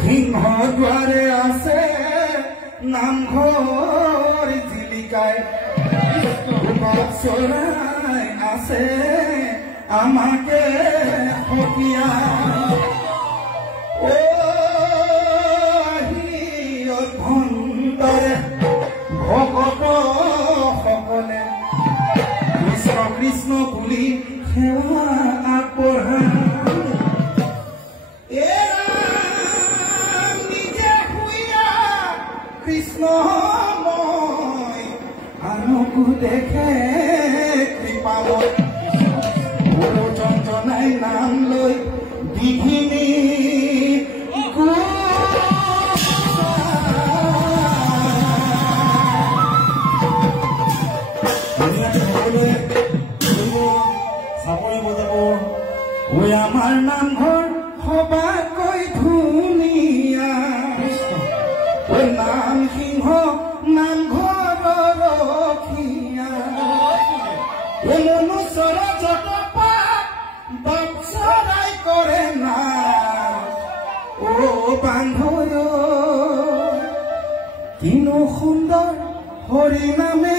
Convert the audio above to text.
সিংহদ্বাৰে আছে নামঘৰ জিলিকায় চৰাই আছে আমাকে সকিয়া ভণ্ডৰে ভকত সকলে কৃষ্ণ কৃষ্ণ বুলি সেৱা আগবঢ়া কৃষ্ণময় আনকো দেখে কৃপাময় গুৰু যন্ত্ৰণাই নাম লৈ বিঘিনি চাপৰি বজাব ঐ আমাৰ নামঘৰ সবাকৈ ধুনীয়া নাম সিংহ নামঘৰৰ ৰখীয়া মনুষ্যৰ জটপাত বাপচৰাই কৰে না অ বান্ধৱ কিনো সুন্দৰ হৰি নামে